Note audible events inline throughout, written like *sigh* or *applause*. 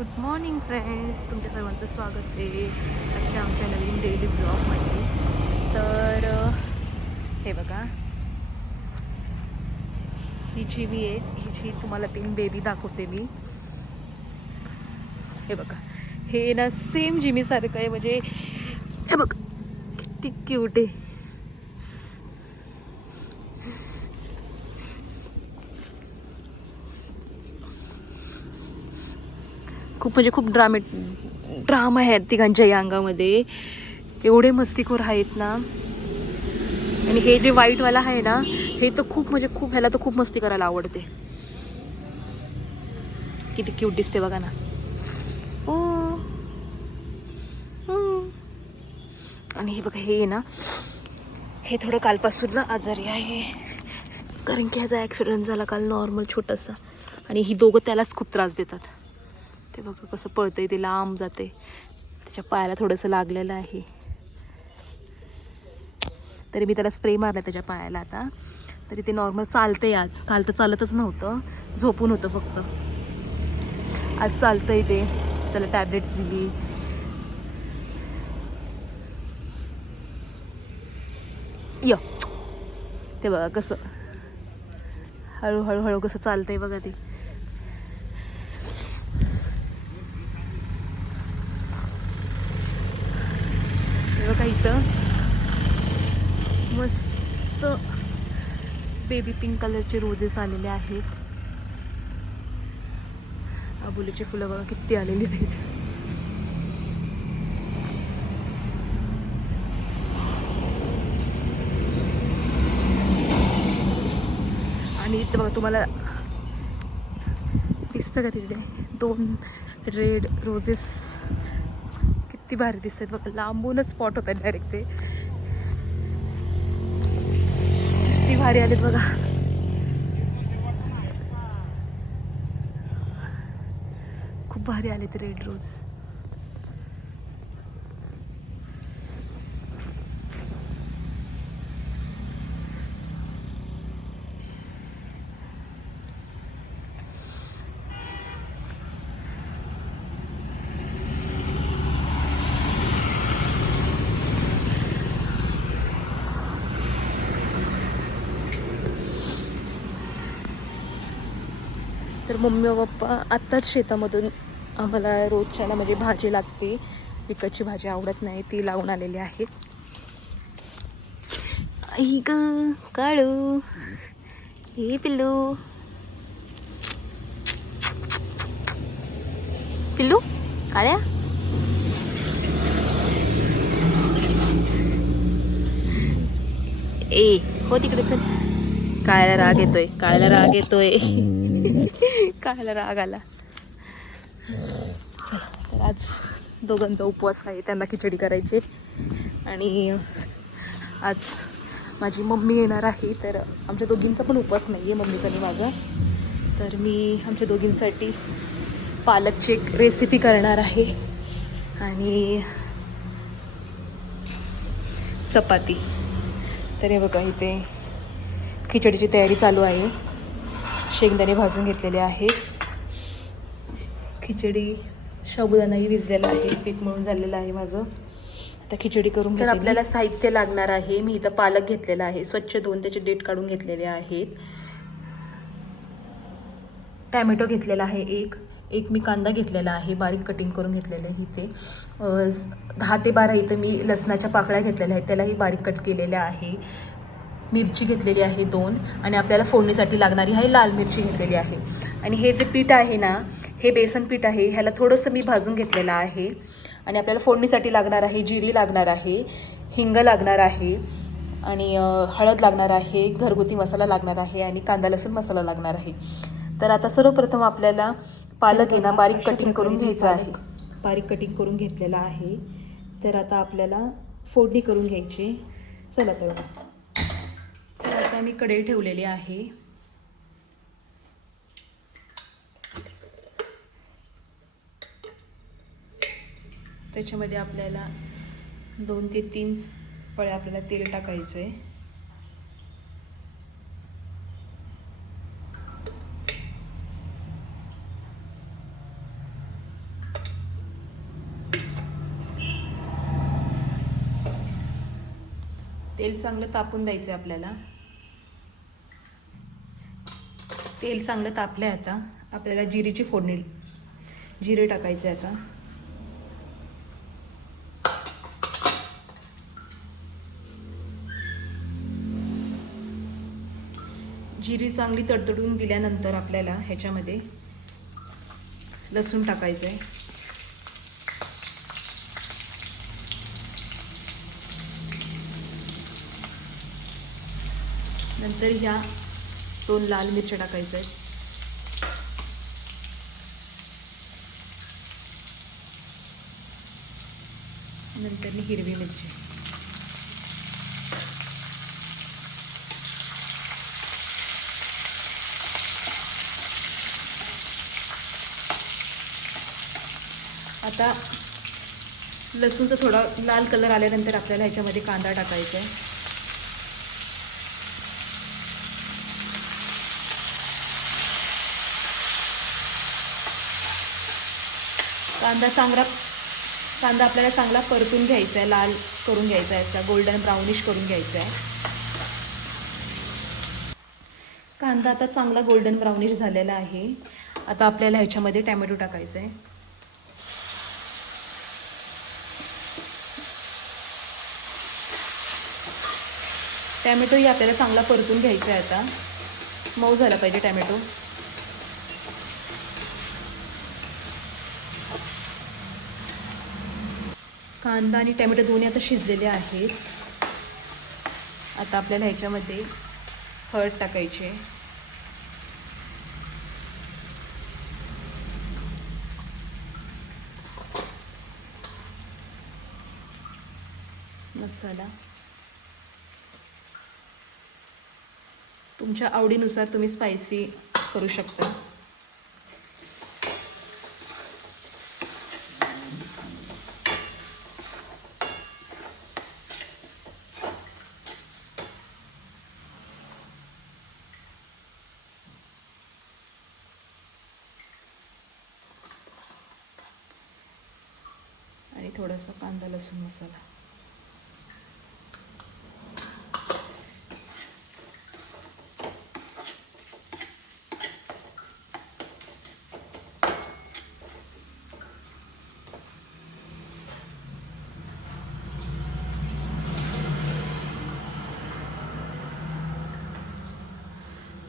Good morning friends तुमच्या सर्वांचं स्वागत आहे आजच्या आमच्या नवीन डेली ब्लॉगमध्ये तर हे बघा. ही चिवी आहे हिची तुम्हाला तीन बेबी दाखवते मी. हे बघा. हे ना सेम जिमीसारखं आहे म्हणजे हे बघ किती क्यूट आहे. खूप म्हणजे खूप ड्रामे ड्रामा आहेत तिघांच्या या अंगामध्ये. एवढे मस्तीखोर आहेत ना. आणि हे जे वाईटवाला आहे ना हे तर खूप म्हणजे खूप ह्याला तर खूप मस्ती करायला आवडते. किती क्यूट दिसते बघा ना. ओ. आणि हे बघा हे आहे ना हे थोडं कालपासून ना आजारी आहे. कारण की ह्याचा ॲक्सिडेंट झाला काल नॉर्मल छोटासा. आणि ही दोघं त्यालाच खूप त्रास देतात. ते बघा कसं पळतंय ते लांब जाते त्याच्या पायाला थोडंसं लागलेलं आहे. तरी मी त्याला स्प्रे मारला त्याच्या पायाला आता. तरी ते नॉर्मल चालते आज. काल तर चालतच नव्हतं. झोपून होतं फक्त. आज चालतंय ते. त्याला टॅबलेट्स दिली. य. ते बघा कसं. हळूहळू हळू कसं चालतंय बघा ते. का इथं? मस्त बेबी पिंक कलरचे रोजेस आलेले आहेत. आबोलीची फुलं बघा किती आलेली आहेत. आणि इथं बघा तुम्हाला दिसतं का तिथे? दोन रेड रोजेस किती भारी दिसतात बघा लांबूनच स्पॉट होतात डायरेक्ट ते. किती भारी आलेत बघा. खूप भारी आलेत रेड रोज मम्मी पप्पा आत्ताच शेतामधून आम्हाला रोजच्याला म्हणजे भाजी लागते. विकतची भाजी आवडत नाही ती लावून आलेली आहे. आई ग काळू. हे पिल्लू. पिल्लू काळ्या. ए हो तिकडे चल. काळ्याला राग येतोय. काळ्याला राग येतोय. काळ्याला राग आला. चला तर आज दोघांचा उपवास आहे. त्यांना खिचडी करायची. आणि आज माझी मम्मी येणार आहे तर आमच्या दोघींचा पण उपवास नाही आहे मम्मीचा आणि माझा. तर मी आमच्या दोघींसाठी पालकची एक रेसिपी करणार आहे. आणि चपाती. तर हे बघा इथे खिचडीची तयारी चालू आहे. शेंगदाणे भाजून घेतलेले आहेत. खिचडी साबुदाणाही भिजलेला आहे. पीठ मळून झालेलं आहे माझं. आता खिचडी करून तर आपल्याला साहित्य लागणार आहे. मी इथं पालक घेतलेला आहे. स्वच्छ धुवून त्याचे डेट काढून घेतलेले आहेत. टॅमॅटो घेतलेला आहे एक. एक मी कांदा घेतलेला आहे. बारीक कटिंग करून घेतलेलं आहे इथे. दहा ते बारा इथं मी लसणाच्या पाकळ्या घेतलेल्या आहेत. त्यालाही बारीक कट केलेल्या आहे. मिरची घेतलेली आहे दोन आणि आपल्याला फोडणीसाठी लागणारी आहे लाल मिरची घेतलेली आहे. आणि हे जे पीठ आहे ना हे बेसन पीठ आहे ह्याला थोडंसं मी भाजून घेतलेलं आहे. आणि आपल्याला फोडणीसाठी लागणार आहे जिरी लागणार आहे हिंग लागणार आहे आणि हळद लागणार आहे घरगुती मसाला लागणार आहे आणि कांदा लसूण मसाला लागणार आहे. तर आता सर्वप्रथम आपल्याला पालक आहे ना बारीक कटिंग करून घ्यायचं आहे. बारीक कटिंग करून घेतलेला आहे. तर आता आपल्याला फोडणी करून घ्यायची. चला तर तर आता मी कढई ठेवलेली आहे. त्याच्यामध्ये आपल्याला दोन ते तीन पळे आपल्याला तेल टाकायचं आहे तेल चांगलं तापून द्यायचं आहे आपल्याला. तेल चांगलं तापलं आहे आता. आपल्याला जिरीची फोडणी जिरे टाकायचे आता. जिरी चांगली तडतडून दिल्यानंतर आपल्याला ह्याच्यामध्ये लसूण टाकायचं आहे नंतर ह्या दोन लाल मिरच्या टाकायच्या आहेत. नंतर हिरवी मिरची. आता लसूणचा थोडा लाल कलर आल्यानंतर आपल्याला ह्याच्यामध्ये कांदा टाकायचा आहे. कांदा चांगला कांदा आपल्याला चांगला परतून घ्यायचा आहे लाल करून घ्यायचा आहे असा गोल्डन ब्राउनिश करून घ्यायचा आहे कांदा आता चांगला गोल्डन ब्राउनिश झालेला आहे. आता आपल्याला ह्याच्यामध्ये टॅमॅटो टाकायचा आहे टॅमॅटोही आपल्याला चांगला परतून घ्यायचा आहे आता. मऊ झाला पाहिजे टॅमॅटो. कांदा आणि टॅमॅटो दोन्ही आता शिजलेले आहेत. आता आपल्याला ह्याच्यामध्ये हळद टाकायचे मसाला. तुमच्या आवडीनुसार तुम्ही स्पायसी करू शकता आणि थोडासा कांदा लसूण मसाला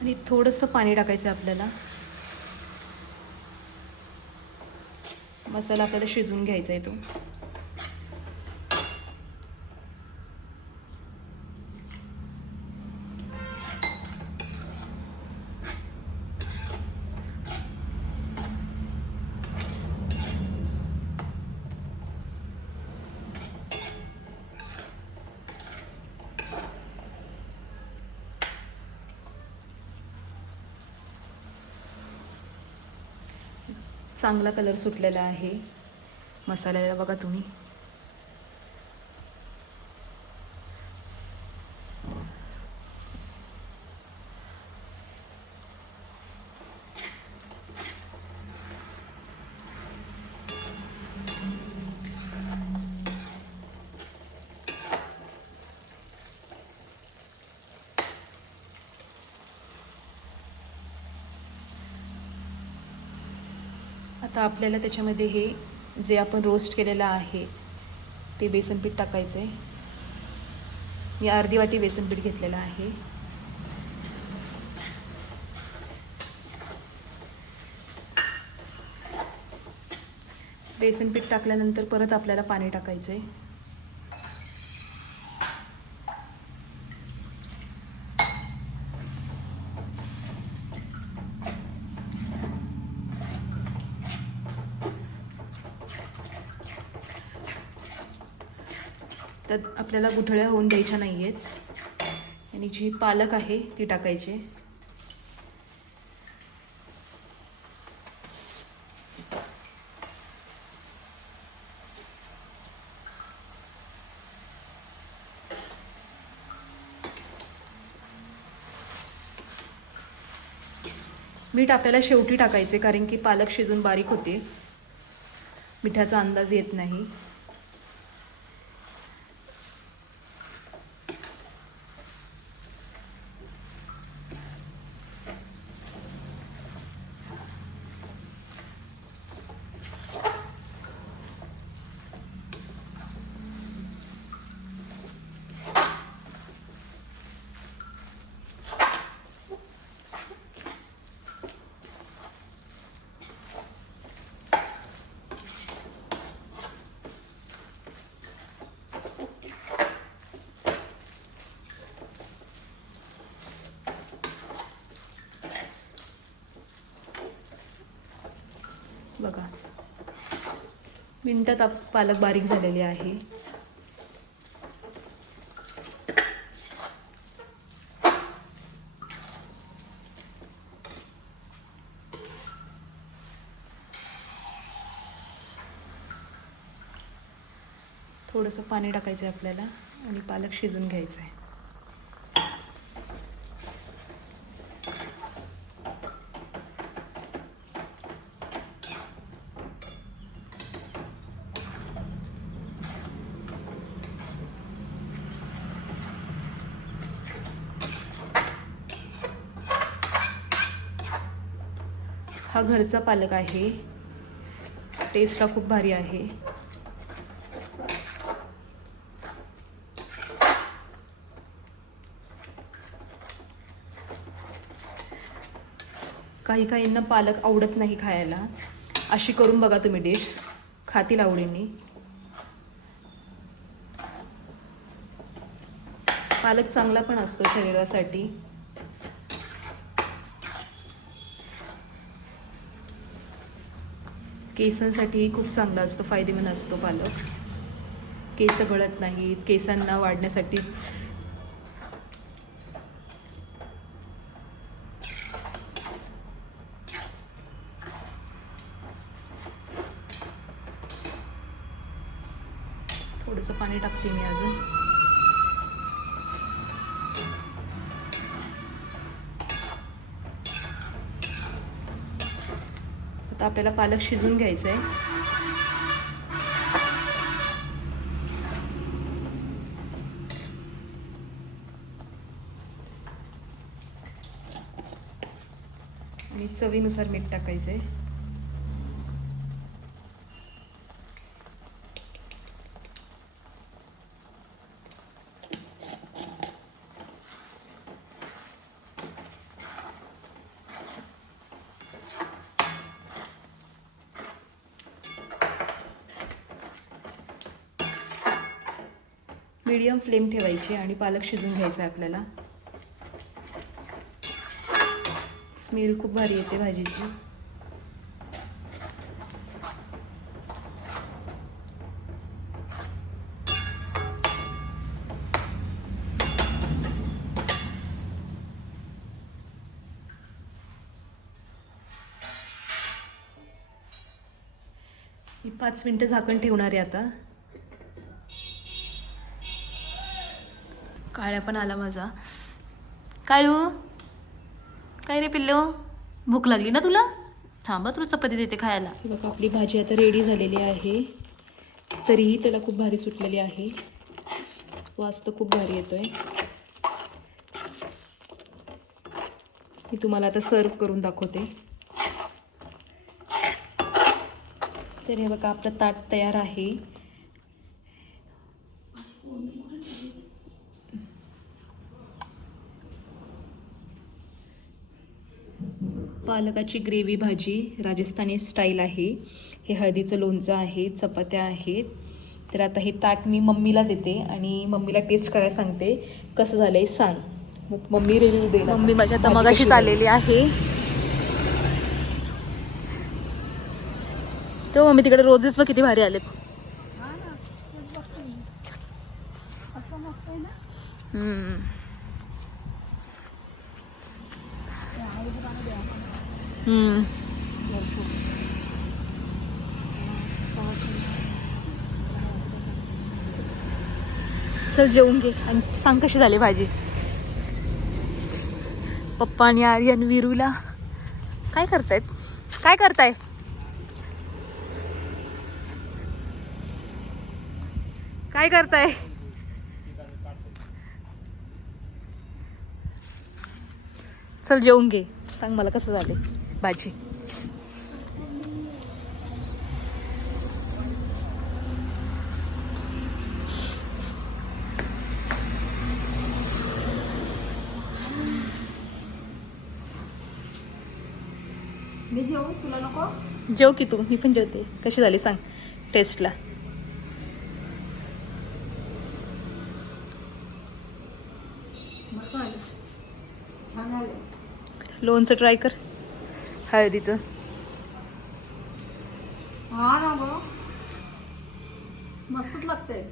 आणि थोडंसं पाणी टाकायचं आहे आपल्याला. मसाला आपल्याला शिजवून घ्यायचा आहे तो. चांगला कलर सुटलेला आहे. मसाल्याला बघा तुम्ही. आता आपल्याला त्याच्यामध्ये हे जे आपण रोस्ट केलेलं आहे ते बेसनपीठ टाकायचं आहे मी अर्धी वाटी बेसनपीठ घेतलेलं आहे. बेसनपीठ टाकल्यानंतर परत आपल्याला पाणी टाकायचं आहे आपल्याला गुठळ्या होऊन द्यायच्या नाही आहेत आणि जी पालक आहे ती टाकायची. मीठ आपल्याला शेवटी टाकायचे कारण की पालक शिजून बारीक होते. मिठाचा अंदाज येत नाही बघा मिनटात आप पालक बारीक झालेले आहे. थोडंसं पाणी टाकायचं आहे आपल्याला आणि पालक शिजून घ्यायचं आहे हा घरचा पालक आहे. टेस्टला खूप भारी आहे. काही काहींना पालक आवडत नाही खायला. अशी करून बघा तुम्ही डिश खातील आवडीने. पालक चांगला पण असतो शरीरासाठी. केसांसाठीही खूप चांगला असतो फायदेमंद असतो पालक. केस गळत नाहीत केसांना वाढण्यासाठी. थोडंसं पाणी टाकते मी अजून. आता आपल्याला पालक शिजून घ्यायचं आहे आणि चवीनुसार मीठ टाकायचं आहे मीडियम फ्लेम ठेवायची आणि पालक शिजून घ्यायचा आहे आपल्याला. स्मेल खूप भारी येते भाजीची. पाच मिनटं झाकण ठेवणार आहे आता. काळ्या पण आला माझा. काळू काय रे पिल्लो? भूक लागली ना तुला? थांबा तुला चपाती देते खायला. बघा आपली भाजी आता रेडी झालेली आहे. तरीही त्याला खूप भारी सुटलेली आहे. वास तर खूप भारी येतोय. मी तुम्हाला आता सर्व करून दाखवते. तर हे बघा आपलं ताट तयार आहे. पालकाची ग्रेव्ही भाजी राजस्थानी स्टाईल आहे. हे हळदीचं लोणचं आहे चपात्या आहेत. तर आता हे ताट मी मम्मीला देते आणि मम्मीला टेस्ट करायला सांगते. कसं झालंय सांग. मग मम्मी रिव्ह्यू दे मम्मी माझ्या आता मगाशीच आलेली आहे. तो मम्मी तिकडे रोजेस बघ किती भारी आलेत. हम्म. चल जेवून घे आणि सांग कशी झाली भाजी. पप्पा आणि आर्यन विरूला. काय करतायत? काय करताय? काय करताय? चल जेवून घे. सांग मला कसं झाले भाजी. मी जेवू? तुला नको? जेव की तू मी पण जेवते. कशी झाली सांग टेस्टला? लोणचं ट्राय कर. हळदीचं हा ना गं. मस्तच लागते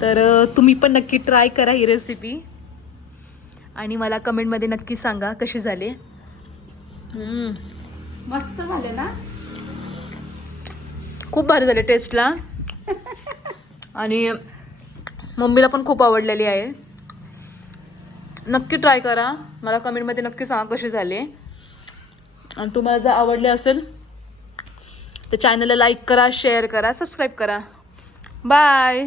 तर तुम्ही पण नक्की ट्राय करा ही रेसिपी आणि मला कमेंटमध्ये नक्की सांगा कशी झाली. मस्त झाले ना? खूप भारी झाले टेस्टला *laughs* आणि मम्मीला पण खूप आवडलेली आहे. नक्की ट्राय करा. मला कमेंटमध्ये नक्की सांगा कशी झाली. आणि तुम्हाला जर आवडले असेल तर चॅनलला लाईक करा शेअर करा सबस्क्राईब करा. बाय